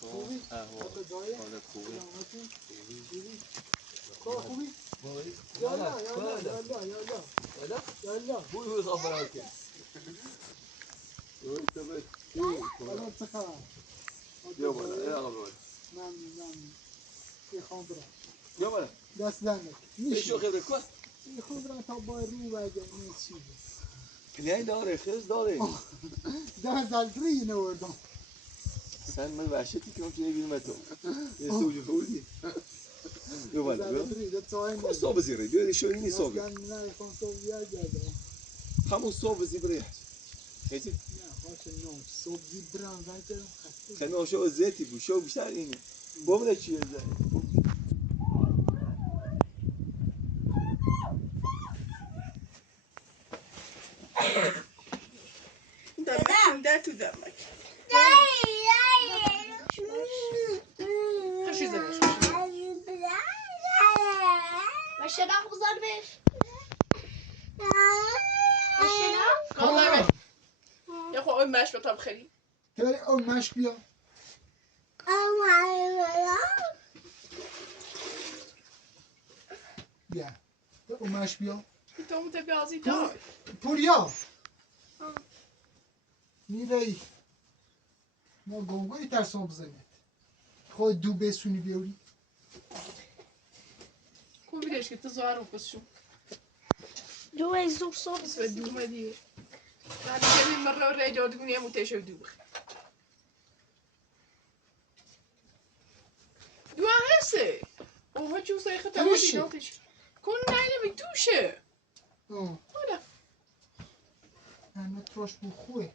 خوبی؟ حال خوبی. کار خوبی؟ یالا بوی خبر کن. حالا چه خبر؟ بیا بالا، یا بالا. ممنون میخوام برم بیا بالا. دست دنده ایشو خبر کن. میخوام برم تا با رو بگم چی Klinij daar, gis daar. ده زلزله اینه وردم Sen من وحشتی که اون که یه met تو. یه سوژه خوردی. بیا بالا بیا. خب صبح زیره بیا شو اینی صبح. نه خب صبح بیاد همون صبح زیبره. هیچی؟ نه باشه نو صبح زیبران زنجرم خسته خیلی شو زیتی بود شو بیشتر اینه. بابا چیه زن؟ Där tog den mig. Kanske زنش. باشه بگذار بش والله يا اخو اول ماش بطب خلي هی اون مشک بیا بیا اون مشک بیا انت متى بيازي دار پوریا میری ما گونگوی ترسان بزنید خود دو بسونی بیاری كون بديش كنت صغار بس شو دو ایزو صبح بس بدو ما دي يعني كذي مرة ورا تقولي متى شو دوخ دو هسه وهو شو صاير خطر ودي نوتش كون نايلة بدوشه ولا همه تراش بو خوه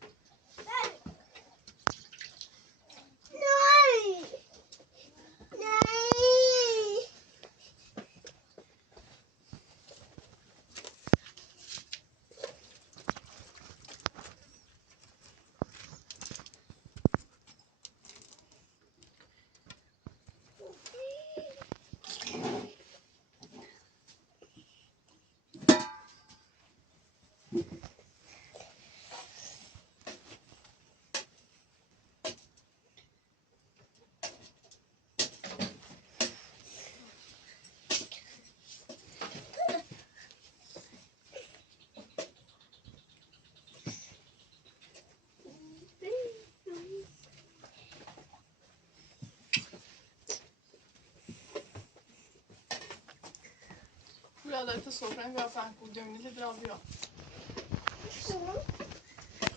ولا لا تصورين بقى فاهم كودي من اللي درا بيا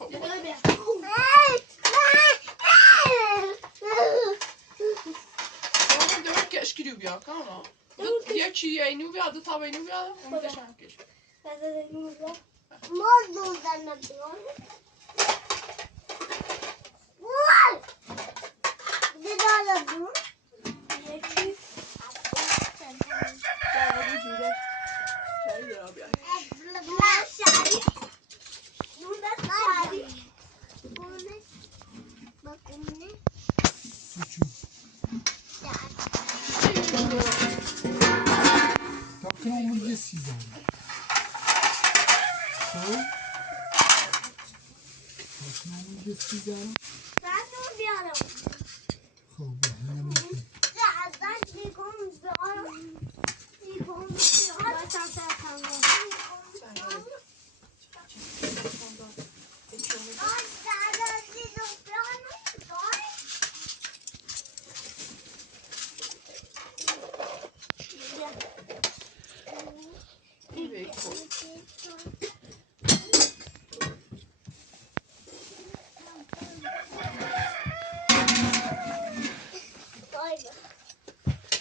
والله ده وقت اشكري بيا كمان يا شيء ينو بيا ده طابع ينو بيا ومتى شانكش تا کنم اون یه سیزن خب تا کنم اون یه سیزن خب نمیشه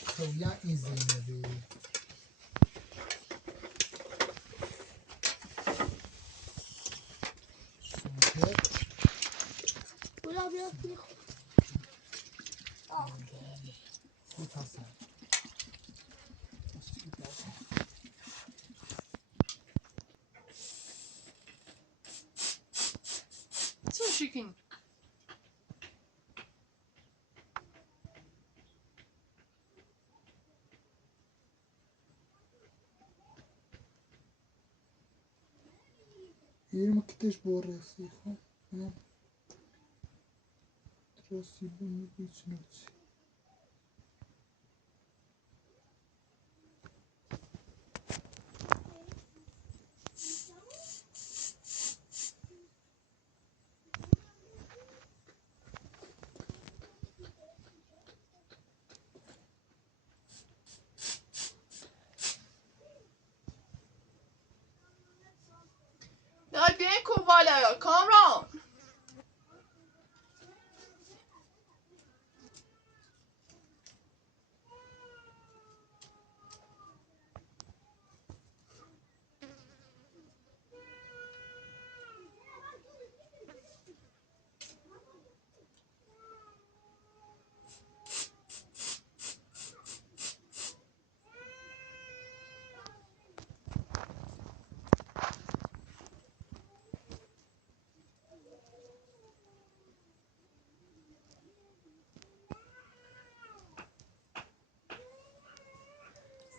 خب یا این زینبه Co šikin? Irmã que tens boa, Recife. possible it's not. Nej, bien kovala, kamera.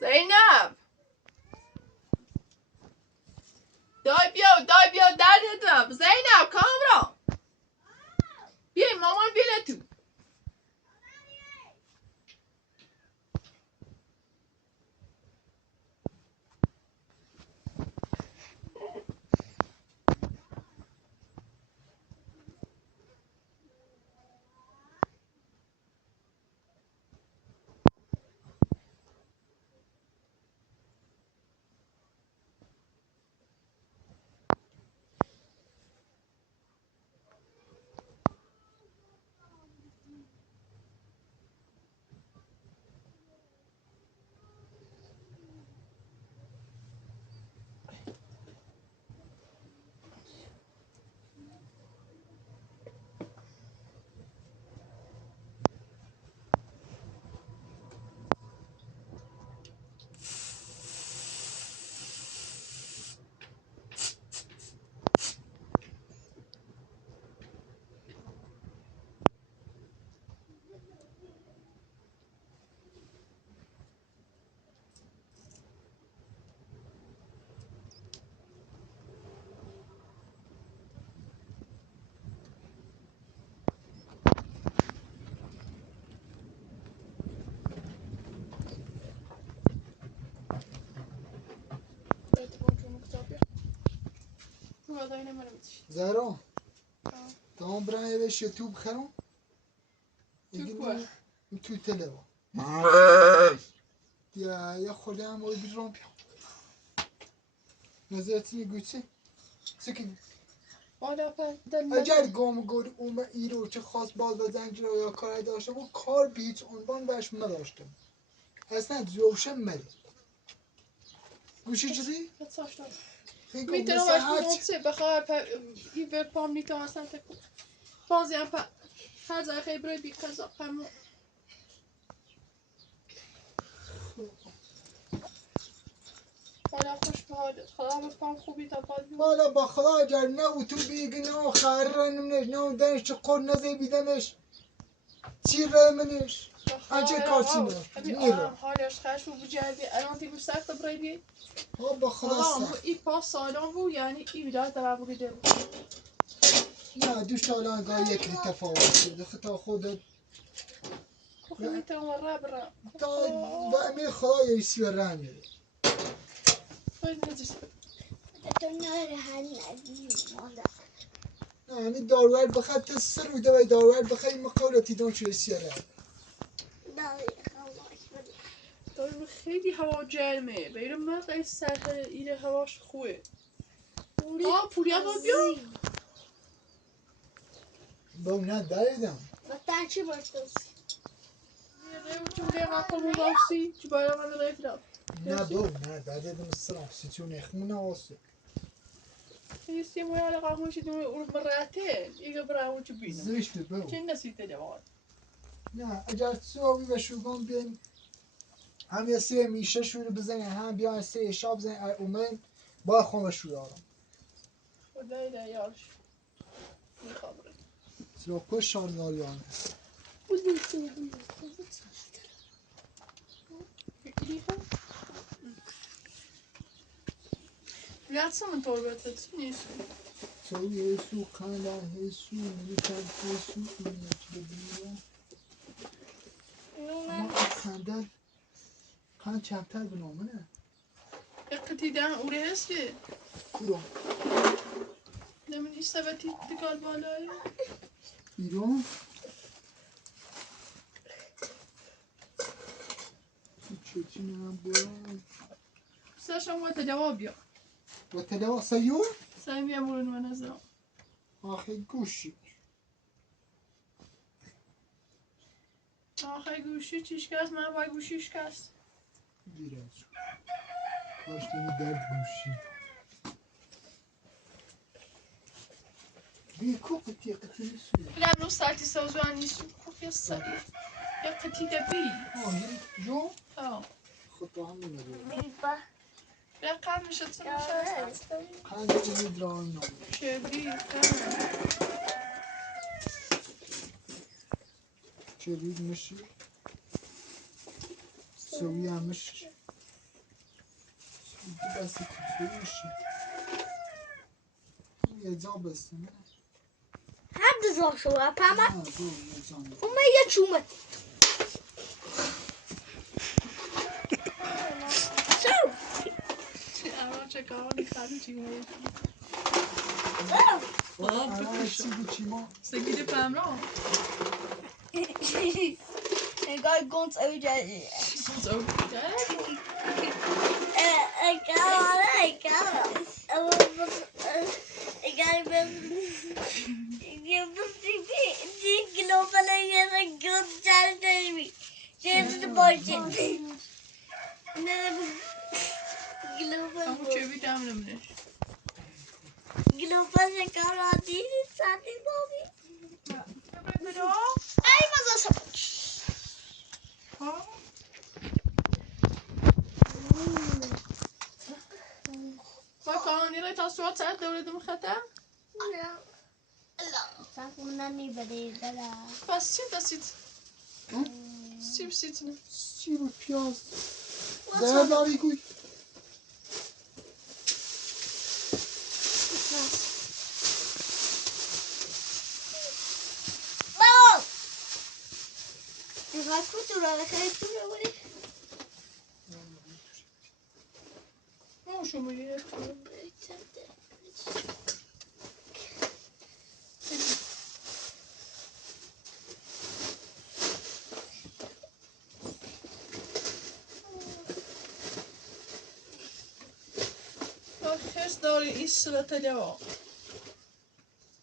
زینب دای بیا در دادم. زینب کامران بیای مامان بیاد تو. زهرا تمام برای بهش یوتیوب خرم تو تلوا یا خودی هم باید بیرون بیام نظرتی گوچه سکی اگر گام گوری اون ایرو چه خاص باز و زنجیر یا کاری داشته بود کار بیت عنوان بهش نداشتم اصلا جوشه مری گوشی چیزی؟ میتونم باش بنویسه بخواه این ورپام نیتو اصلا تکو بازی هم هر زای خیلی برای بی قضا همون خدا خوش به حالت خدا ورپام خوبی تا بازی والا با خدا اگر نه تو بیگی نه خررنم نه دنش چه قول نزی بیدمش چی ره منش هنچه کارچی نه نیره حالش خش بود بجردی الان تیگو سخت برای بی با خدا سخت ای پاس سالان بود یعنی ای بیدار دوا بگیده نه دوش تا الان گاه یک تفاوت شده خطا خودت خب میتونم ورا برا تا و امی خدا ییسی و ره میره باید نزیست نه امی دارور بخواد تسر رو دوی دارور بخواد مقالتی دون چه ییسی ره دارم خیلی هوا گرمه بیرون من خیلی سرد ایره هواش خوبه پوریا باید بیا با نه داریدم Botar چی باشتوس چون بیام اقل مباشتی چی باید من رایف داد نه با نه داریدم السلام سیچون اخمونه آسه یه سیموی حالا قهوشی دومی اون براته ایگه براون چی بینم زشته با چه نسیته دوان نه اگر سوابی و شوگان بیان هم یه سه میشه شوری بزنی هم بیان سه شاب بزنی اومن با خواه شوری آرام خدای دیارش میخوابره سلام کش شانیالیانه Laat me door het niet. تو یسو خندان یسو میکن یسو ببینیم نونه اما این صندل خانه چپتر بنامنه اقتدام اوره هست که برو نمیدی سبتی تکال بالایی بیرون چی نمیم برو سرشم باید جواب بیا و تلوه سیون سعی مورد من نظرم آخه گوشی آخه گوشی چیش کس من باید گوشیش کس دیره کاش نمی درد گوشی بی کوقتی قتی نسوی بلعب نو ساعتی سوزوان نیسو خوخی السري يقتي دبي جو اه خطا هم نمیده بیبا لا قام مش هتصير خانه جمی دران نامه شبري چرید مشی سوی هم مشی سوی بسی کتوی مشی یه جا بستنه هم دزار شو اپاما نه دو یه جا نه اومه یه چومه اما چه کارانی خواهی چی گونه الان چی بچی ما سگیده پمران نگاه گونت اوجه soms ook hè Ik geloof alleen dat ik goed zijn baby. Dit is de bootje. Ama çevir devam edelim. Geloof dat ik al aan die staat in baby. Ay, maar dat is een ما كان يريد تصوير ساعات دولة مختة ساكونني بديدة بس شيء بسيط شيء بسيطنا چی بود پیاز زرداری کوی بابا نگاه کن تو رو خیلی تو رو بودی ما شو میگه خرس داری این صورت جواب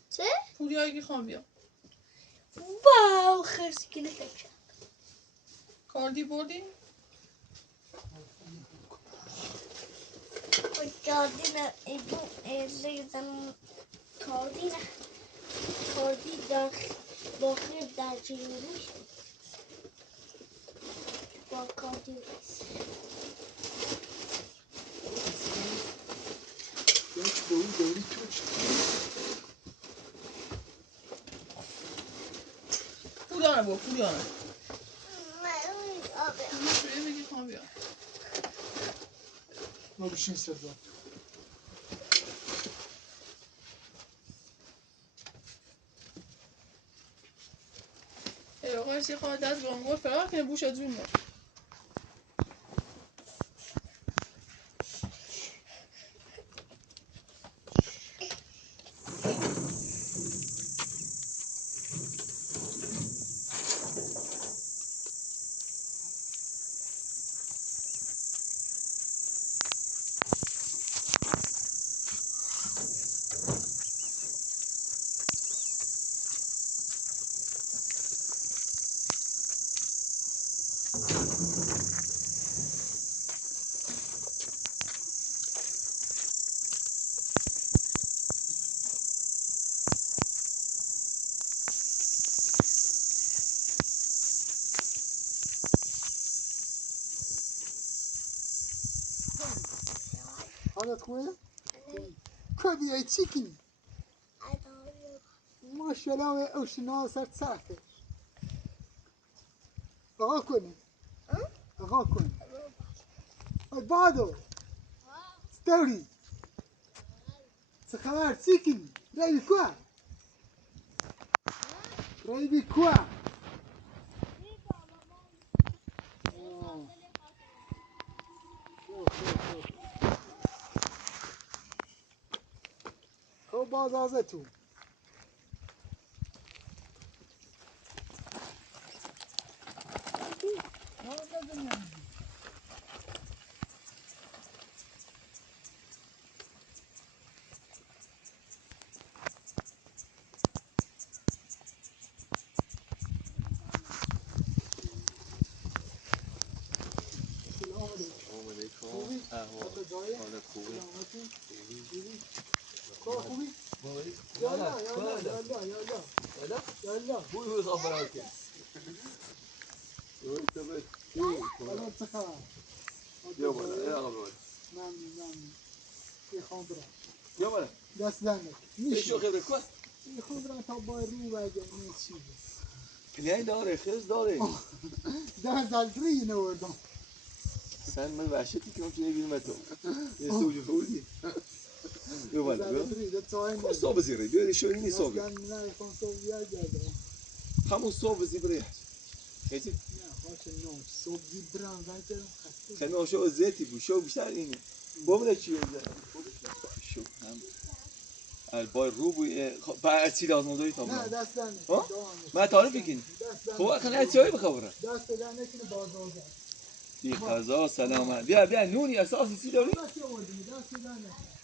چه؟ پولیایی خواهم بیا واو خرسی که نفکر کاردی بردی؟ کاردی نه لیزم کاردی نه کاردی داخل در جیروش با کاردی نیست یک دوری توش پولانه با پولانه آبه ما شویه بگی خواهم بیا ما بشین سردار آقای سی خواهد دست گانگور فرار کنه بوش از زون باش حالت خوبه؟ که بیایی چی کنی؟ ماشاءالله اوشنا سرد سخته آقا کنی آقا کنی بادو ستوری چه خبر چی کنی؟ روی که؟ Baby quoi? خب باز ازتون خوبی؟ یالا بوی خبر آکه حالا چه خبر؟ بیا بالا یا بالا من میخوام برم بیا بالا دست دنک ایشو خبر کن میخوام برم تا با رو بگم این چیزه پلیای داره خیز داره ده زلگری اینه وردم sen من وحشتی که اون چیه بیرم تو یه سوجو خوردی بیا بالا بیا زلگری ده تایم خب صوب زیره بیا شو اینی صوب دست دن نه میخوام تو بیاد جده همون صوب زیبره کسی نه باشه نو صبح برم وگرم خسته خیلی شو زیتی بود شو بیشتر اینه بابره چیه شو هم البای رو بوی بعد چی لازم داری تا نه دست دن ها من تعریف کنی خب اخن چای بخورم دست دن نکنه بازار بی قضا سلامت بیا بیا نونی اساسی چی داری دست دن نکنه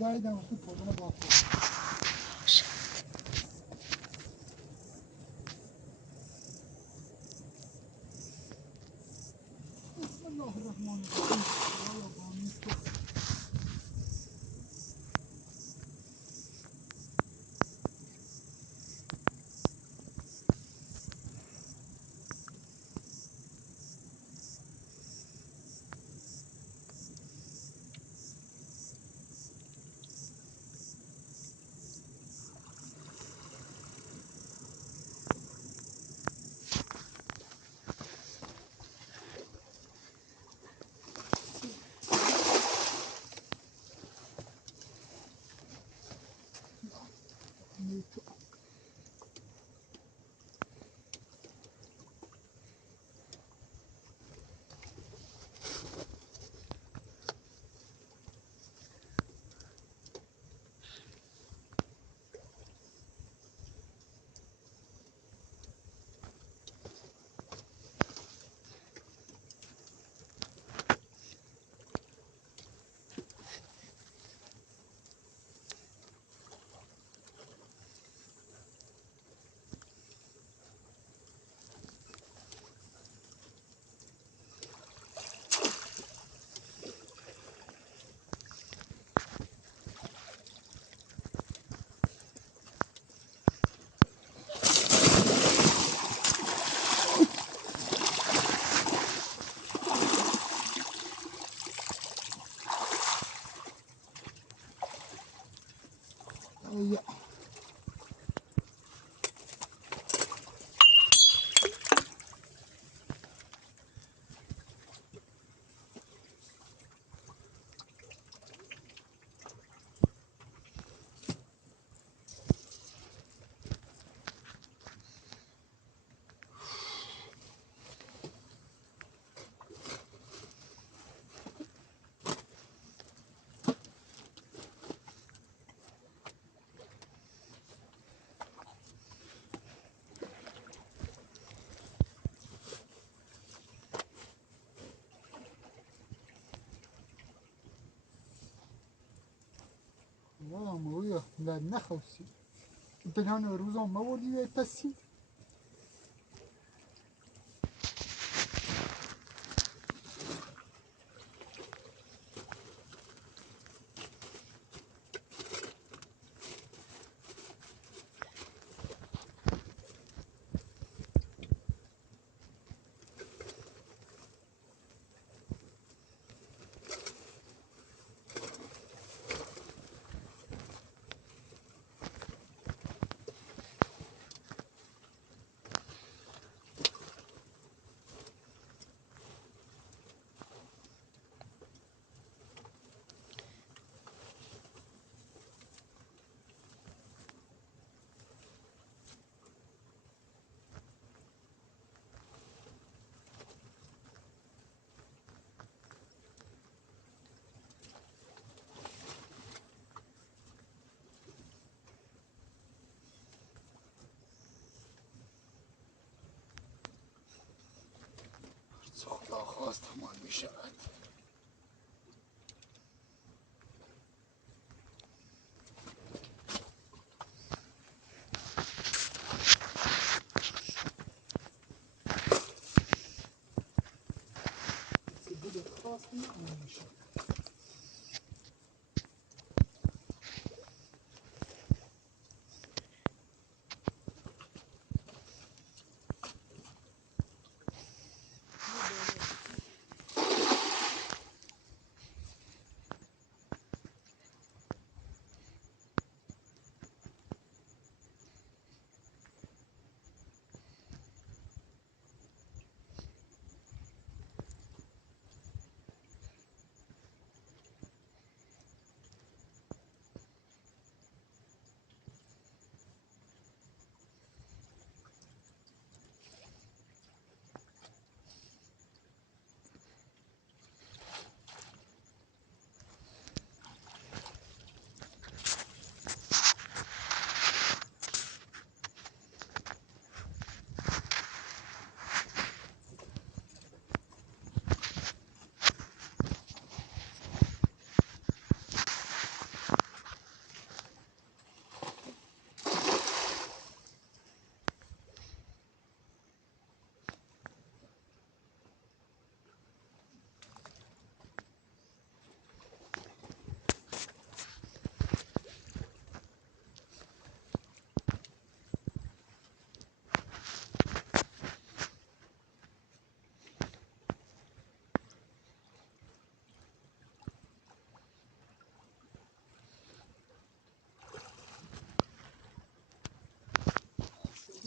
دایدم تو پولونو باخت. بسم الله الرحمن الرحیم. خدایا با امید تو. یا مویا لا نخوسي بنانا روزان ما ولي تسي خدا خواست همان می شود. خواست همان می شود.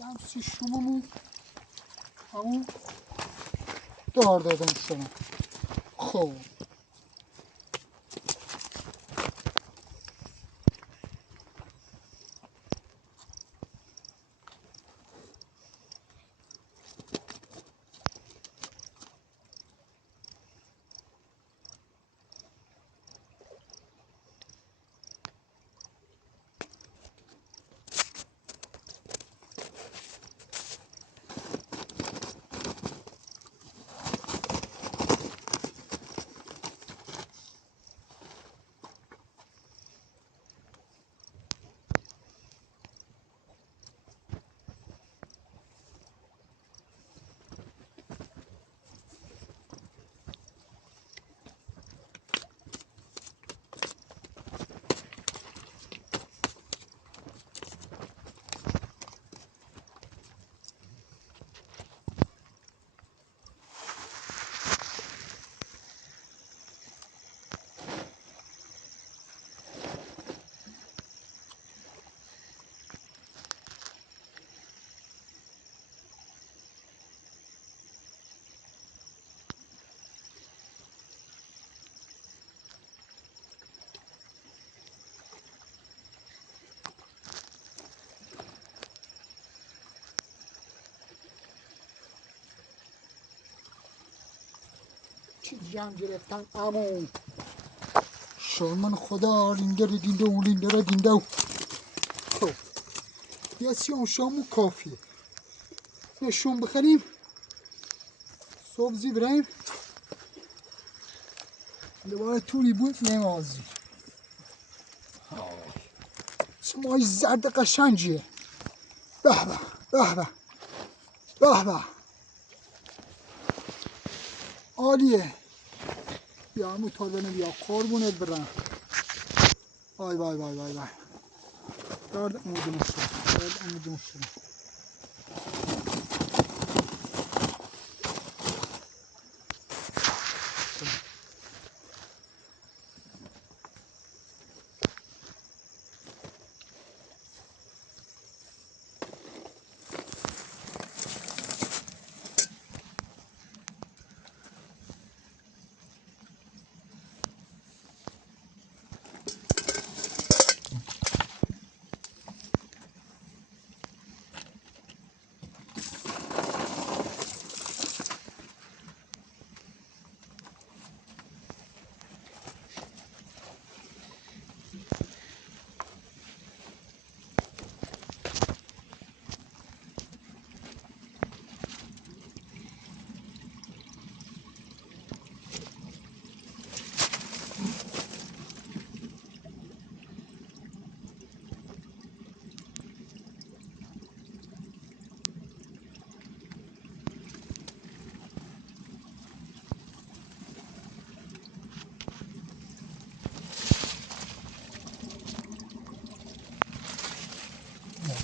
همسی شوممون همون دار دادم شما. خب چی جمع گرفتن امو شلمن خدا رینده رو دینده و رینده رو دینده و خب یه سیام شامو کافیه نشون بخریم صبح زی بریم دوباره توری بود نمازی سمای زرد قشنجیه به به به به به به عالیه بیا همون تازنه بیا قربونت برم وای وای وای وای وای دارد امودمون شد دارد امودمون شد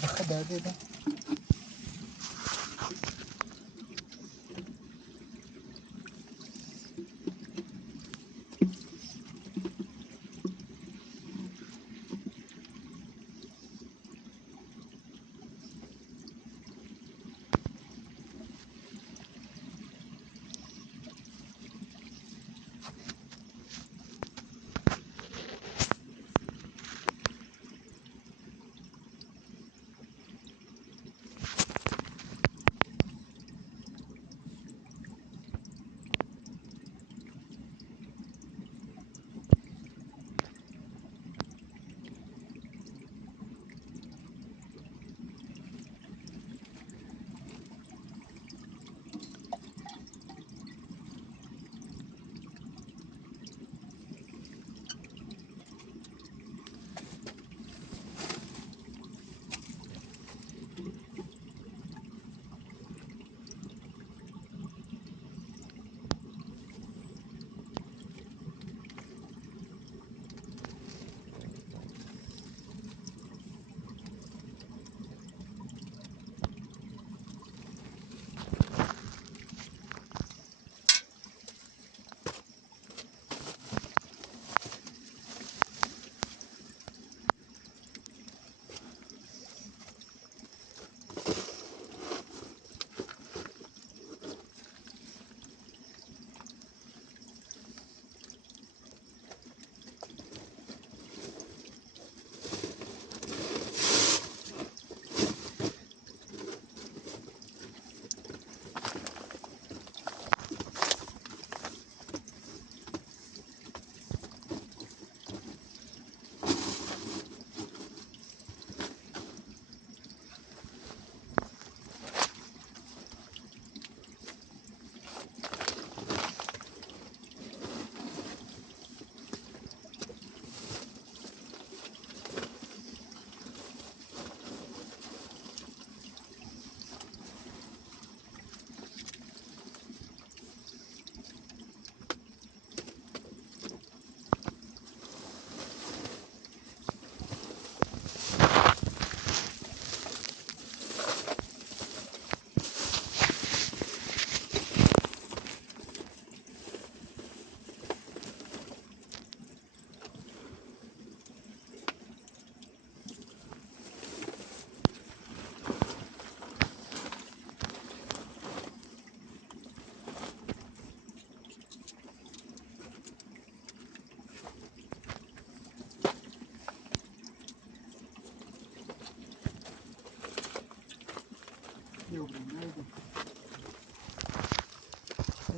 بخدا دیدم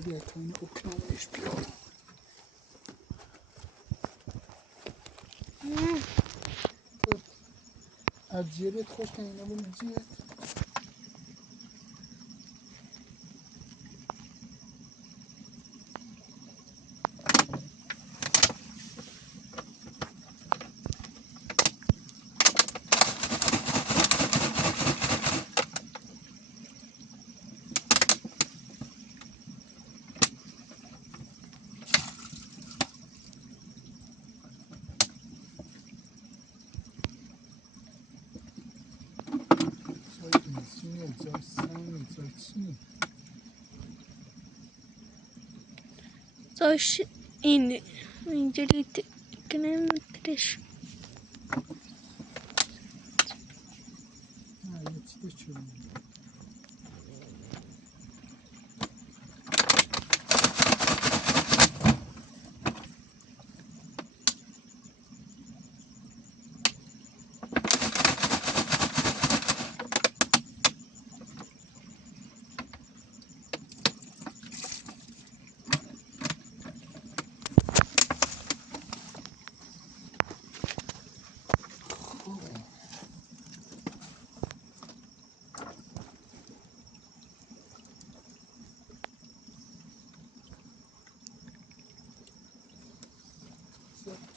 بیا تا این اکنامش بیارم از جیبت خوش کنی نبونی جیبت Coś inny. Jeżeli ty knętrisz.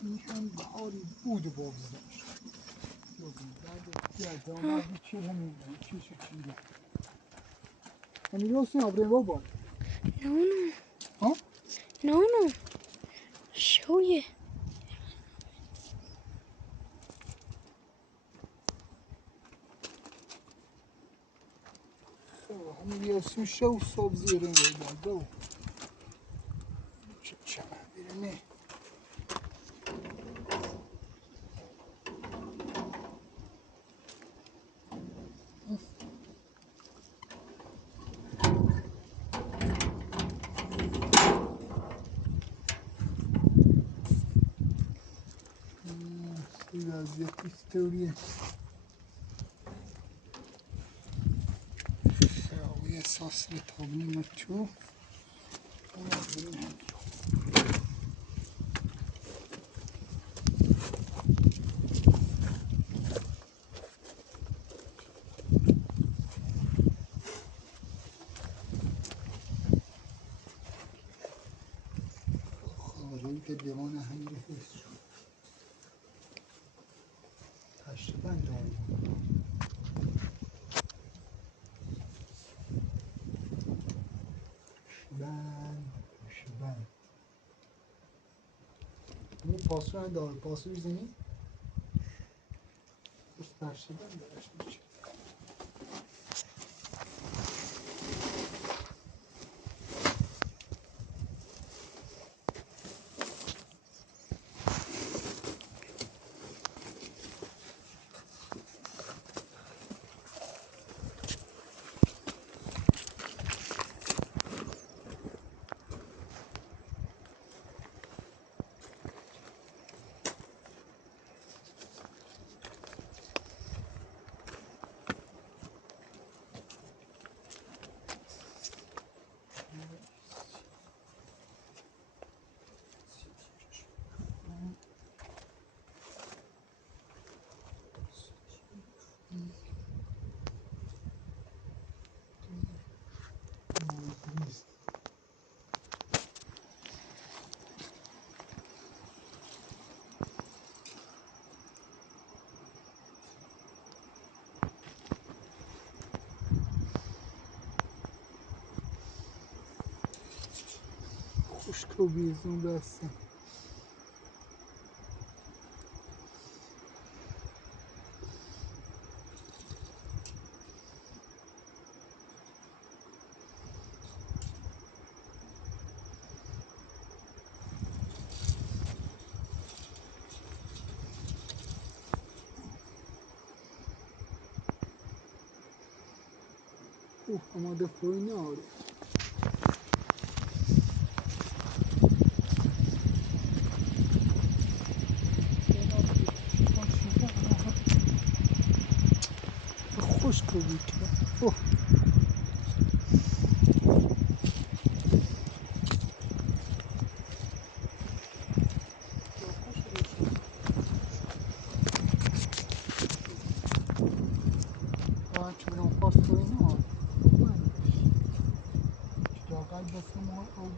این هم بهاری بود و بگذاشت بعد چی همین چی همین راستین آبره بابا No. No. Shoje. همین یاسون شو صبح زیره میداد چه بیرونه وضعیت استوریه خیلی احساس به تابلیم تو خواهی که دیوان همین حس شد تشریفن داریم شبن این پاسو هم داره پاسو بزنی تشریفن دارش میشه خشک و بیزون بستم آماده خوی ناره خشک و بیتر لاقل بس ما او